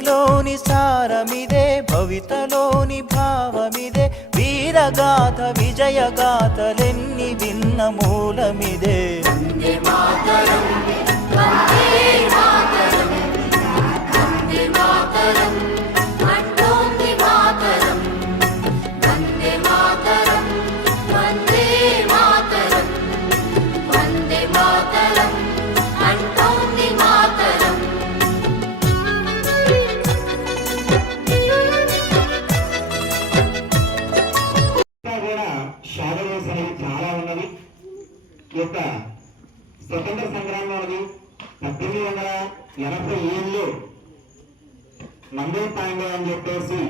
కవితలోని సారమిదే, భవితలోని భావమిదే, వీరగాథ విజయగాథలెన్ని విన్న మూలమిదే. వందే మాతరం, వందే మాతరం, వందే మాతరం అంటోంది మాతరం. వందే మాతరం, వందే మాతరం, వందే మాతరం అంటోంది మాతరం. షాడోస్ అనేవి చాలా ఉన్నవి. ఈ యొక్క స్వతంత్ర సంగ్రామంలోని 1887లో మండే పాండే అని చెప్పేసి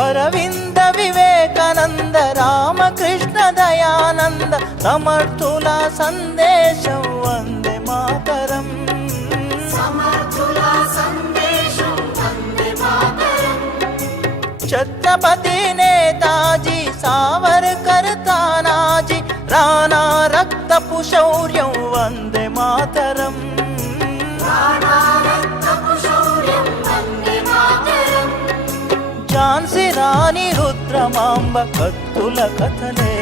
అరవింద వివేకానంద రామకృష్ణ దయానంద సమర్థుల సందేశం వందే మాతరం. సమర్థుల సందేశం వందే మాతరం. ఛత్రపతి నేతాజీ సావర్కర్ తానాజీ రాణా రక్తపు శౌర్యం వందే మాతరం. రాణా రక్తపు శౌర్యం వందే మాతరం. ఝాన్సీ రాణి రుద్రమాంబ కత్తుల కథలే